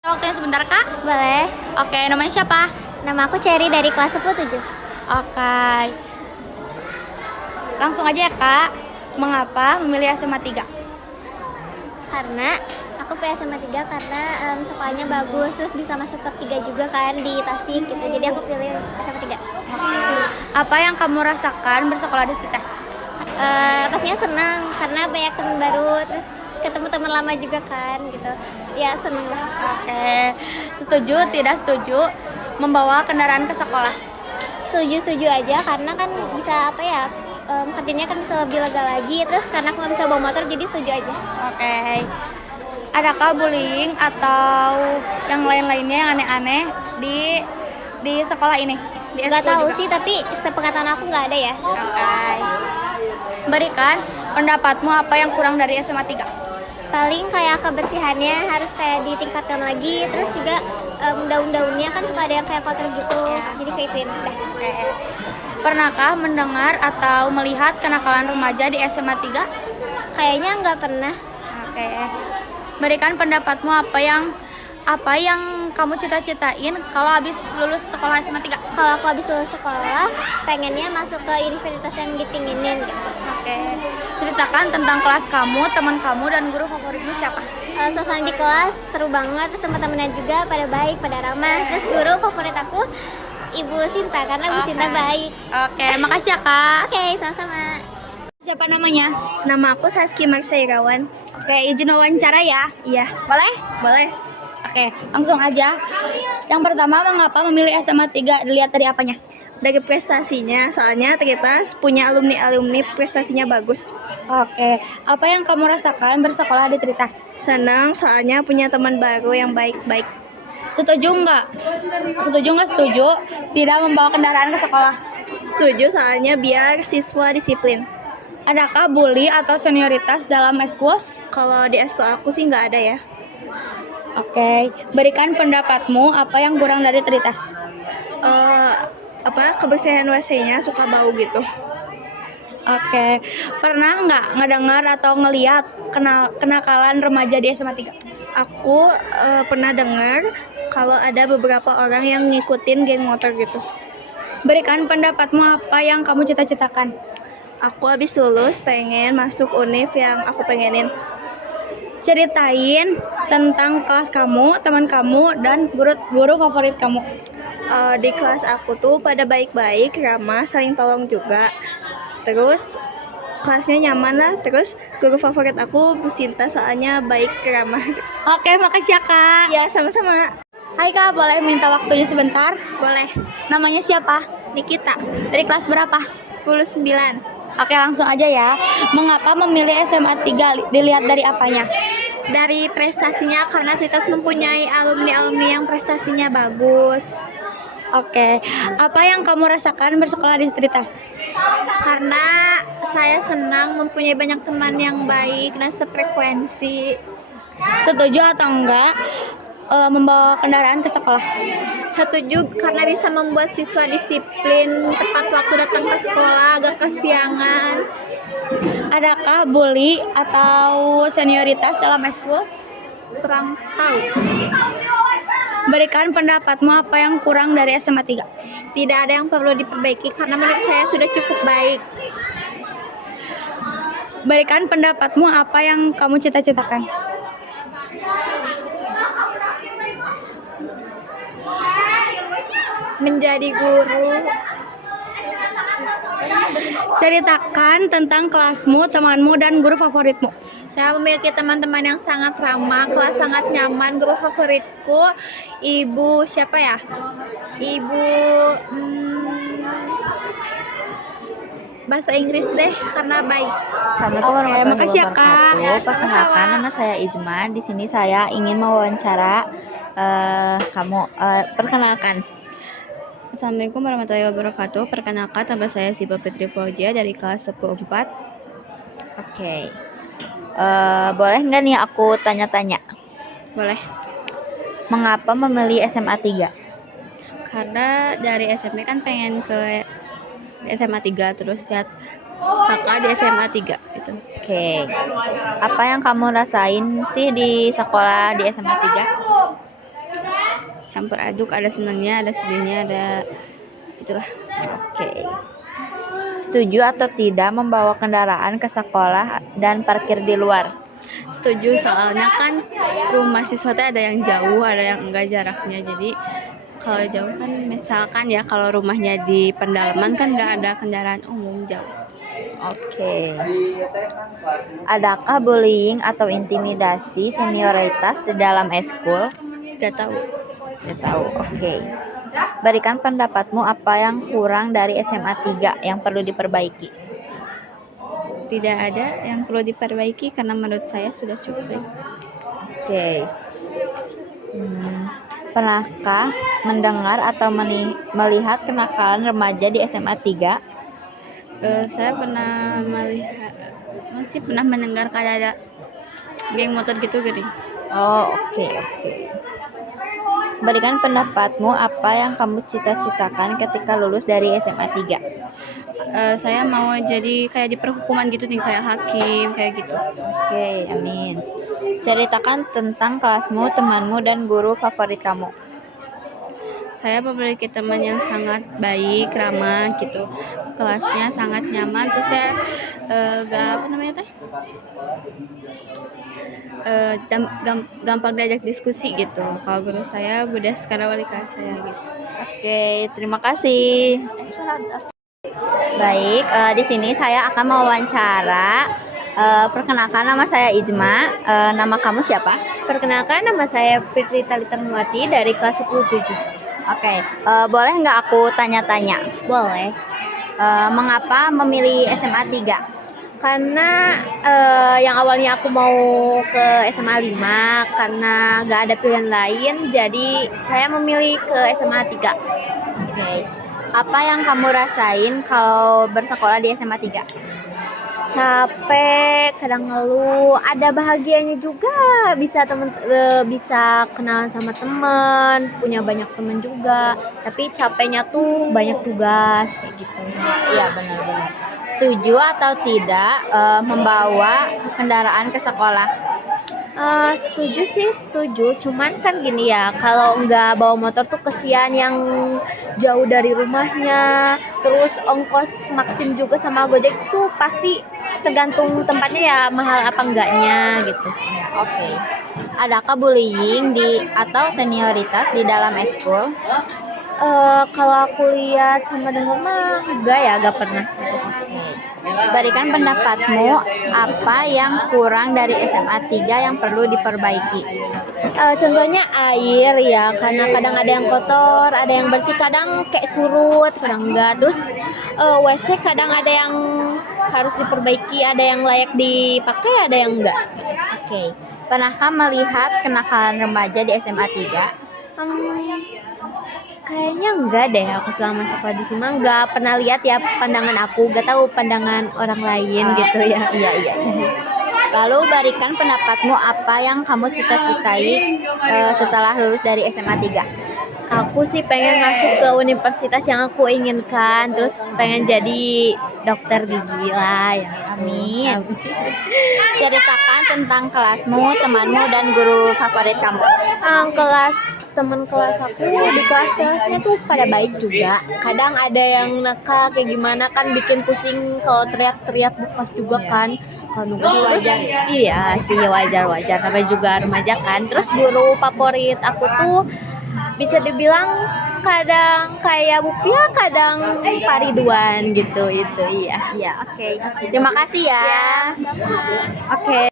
Waktunya sebentar, Kak? Boleh. Oke, namanya siapa? Nama aku Cherry dari kelas 17. Oke. Langsung aja ya, Kak. Mengapa memilih SMA 3? Karena aku pilih SMA 3 karena sekolahnya bagus, terus bisa masuk top 3 juga kan di Tasik gitu. Jadi aku pilih SMA 3. Apa yang kamu rasakan bersekolah di Tritas? Pastinya senang karena banyak teman baru, terus ketemu teman lama juga kan gitu. Ya senang lah. Oke. Setuju, tidak setuju membawa kendaraan ke sekolah? Setuju aja karena kan bisa apa ya, kantinnya kan bisa lebih lega lagi. Terus karena aku nggak bisa bawa motor jadi setuju aja. Oke. Adakah bullying atau yang lain-lainnya yang aneh-aneh di sekolah ini? Di Nggak eskul tahu juga? sih, tapi sepengetahuan aku nggak ada ya. Oke. Berikan pendapatmu apa yang kurang dari SMA 3? Paling kayak kebersihannya harus kayak ditingkatkan lagi, terus juga daun-daunnya kan suka ada yang kayak kotor gitu, jadi kayak itu udah. Oke. Pernahkah mendengar atau melihat kenakalan remaja di SMA 3? Kayaknya nggak pernah. Oke. Berikan pendapatmu apa yang kamu cita-citain kalau habis lulus sekolah SMA 3? Kalau aku habis lulus sekolah pengennya masuk ke universitas yang dipinginin gitu. Oke. Ceritakan tentang kelas kamu, teman kamu, dan guru favoritmu siapa? Suasana di kelas seru banget, terus teman-temannya juga pada baik, pada ramah. Terus guru favorit aku Ibu Sinta karena Bu Sinta baik. Oke, makasih ya, Kak. Oke, sama-sama. Siapa namanya? Nama aku Saski Marsairawan. Oke, izin wawancara ya. Iya, Boleh? boleh. Oke, langsung aja. Yang pertama, mengapa memilih SMA 3? Dilihat dari apanya? Dari prestasinya, soalnya Tritas punya alumni prestasinya bagus. Oke, apa yang kamu rasakan bersekolah di Tritas? Senang soalnya punya teman baru yang baik-baik. Setuju nggak? Setuju? Tidak membawa kendaraan ke sekolah. Setuju soalnya biar siswa disiplin. Adakah bully atau senioritas dalam eskul? Kalau di eskul aku sih nggak ada ya. Oke, berikan pendapatmu apa yang kurang dari Tritas. Kebersihan WC-nya suka bau gitu. Oke, pernah nggak ngedengar atau ngeliat kenakalan remaja di SMA 3? Aku pernah dengar kalau ada beberapa orang yang ngikutin geng motor gitu. Berikan pendapatmu apa yang kamu cita-citakan. Aku habis lulus pengen masuk univ yang aku pengenin. Ceritain tentang kelas kamu, teman kamu, dan guru favorit kamu. Di kelas aku tuh pada baik-baik, ramah, saling tolong juga. Terus kelasnya nyaman lah. Terus guru favorit aku Bu Sinta soalnya baik, ramah. Oke, makasih ya, Kak. Ya, sama-sama. Hai, Kak, boleh minta waktunya sebentar? Boleh. Namanya siapa? Nikita, Dari kelas berapa? 10-9. Oke, langsung aja ya. Mengapa memilih SMA 3? Dilihat dari apanya? Dari prestasinya karena Tritas mempunyai alumni yang prestasinya bagus. Oke, apa yang kamu rasakan bersekolah di Tritas? Karena saya senang mempunyai banyak teman yang baik dan sefrekuensi. Setuju atau enggak membawa kendaraan ke sekolah? Setuju karena bisa membuat siswa disiplin, tepat waktu datang ke sekolah, agak kesiangan. Adakah bully atau senioritas dalam eskul? Kurang tahu. Berikan pendapatmu apa yang kurang dari SMA 3? Tidak ada yang perlu diperbaiki karena menurut saya sudah cukup baik. Berikan pendapatmu apa yang kamu cita-citakan. Menjadi guru. Ceritakan tentang kelasmu, temanmu, dan guru favoritmu. Saya memiliki teman-teman yang sangat ramah, kelas sangat nyaman. Guru favoritku Ibu siapa ya? Ibu bahasa Inggris deh karena baik. Assalamualaikum warahmatullahi Makasih ya, Kak. wabarakatuh. Ya, Perkenalkan, sama-sama. nama saya Ijma. Di sini saya ingin mewawancara kamu. Perkenalkan. Assalamualaikum warahmatullahi wabarakatuh. Perkenalkan, nama saya Siva Fitri Fauzia dari kelas 10-4. Oke. Boleh nggak nih aku tanya-tanya? Boleh. Mengapa memilih SMA 3? Karena dari SMP kan pengen ke SMA 3, terus lihat kakak di SMA 3 gitu. Oke. Apa yang kamu rasain sih di sekolah di SMA 3? campur aduk, ada senangnya, ada sedihnya, ada gitulah. Oke. Setuju atau tidak membawa kendaraan ke sekolah dan parkir di luar? Setuju, soalnya kan rumah siswa teh ada yang jauh, ada yang enggak jaraknya. Jadi kalau jauh kan misalkan ya kalau rumahnya di pendalaman kan nggak ada kendaraan umum jauh. Oke. Adakah bullying atau intimidasi senioritas di dalam eskul? Nggak tahu. Tidak tahu. Oke. Berikan pendapatmu apa yang kurang dari SMA 3 yang perlu diperbaiki. Tidak ada yang perlu diperbaiki karena menurut saya sudah cukup baik. Oke. Pernahkah mendengar atau melihat kenakalan remaja di SMA 3? Saya masih pernah mendengar kayak ada geng motor gitu gini. Oh, oke. Berikan pendapatmu apa yang kamu cita-citakan ketika lulus dari SMA 3. Saya mau jadi kayak di perhukuman gitu nih, kayak hakim kayak gitu. Oke, amin. Ceritakan tentang kelasmu, temanmu, dan guru favorit kamu. Saya memiliki teman yang sangat baik, ramah gitu. Kelasnya sangat nyaman, terus saya gampang diajak diskusi gitu. Kalau guru saya Budes karena wali kelas saya gitu. Oke, terima kasih. Baik, di sini saya akan mewawancara. Perkenalkan, nama saya Ijma. Nama kamu siapa? Perkenalkan, nama saya Fitri Talita Nuwati dari kelas 10-7. Oke, boleh nggak aku tanya-tanya? Boleh. Mengapa memilih SMA 3? Karena yang awalnya aku mau ke SMA 5 karena gak ada pilihan lain, jadi saya memilih ke SMA 3. Oke. Apa yang kamu rasain kalau bersekolah di SMA 3? Capek, kadang ngeluh, ada bahagianya juga, bisa bisa kenalan sama temen, punya banyak temen juga. Tapi capeknya tuh banyak tugas kayak gitu. Iya, benar-benar. Setuju atau tidak membawa kendaraan ke sekolah? Setuju sih, setuju. Cuman kan gini ya, kalau nggak bawa motor tuh kesian yang jauh dari rumahnya. Terus ongkos Maxim juga sama Gojek tuh pasti tergantung tempatnya ya, mahal apa enggaknya gitu. Ya, oke. Adakah bullying atau senioritas di dalam eskul? Kalau aku lihat sama dengar mah enggak ya, enggak pernah. Oke. Berikan pendapatmu apa yang kurang dari SMA 3 yang perlu diperbaiki. Contohnya air ya, karena kadang ada yang kotor, ada yang bersih, kadang kayak surut, kadang enggak. Terus WC kadang ada yang harus diperbaiki, ada yang layak dipakai, ada yang enggak. Oke. Pernahkah melihat kenakalan remaja di SMA 3? Kayaknya enggak deh, aku selama sekolah di sini enggak pernah lihat ya pandangan aku, enggak tahu pandangan orang lain gitu ya. Iya. Lalu berikan pendapatmu apa yang kamu cita-citai setelah lulus dari SMA 3. Aku sih pengen masuk ke universitas yang aku inginkan, terus pengen jadi dokter gigi lah ya. Amin. Ceritakan tentang kelasmu, temanmu, dan guru favorit kamu. Teman kelas aku di kelasnya tuh pada baik juga. Kadang ada yang nakal kayak gimana kan, bikin pusing kalau teriak-teriak di kelas juga kan. Kalau nugas Wajar ya? Iya sih, wajar. Tapi juga remaja kan. Terus guru favorit aku tuh bisa dibilang kadang kayak Bupia, kadang Pak Ridwan gitu itu. Iya. Iya, oke. Terima kasih ya. Sama. Oke.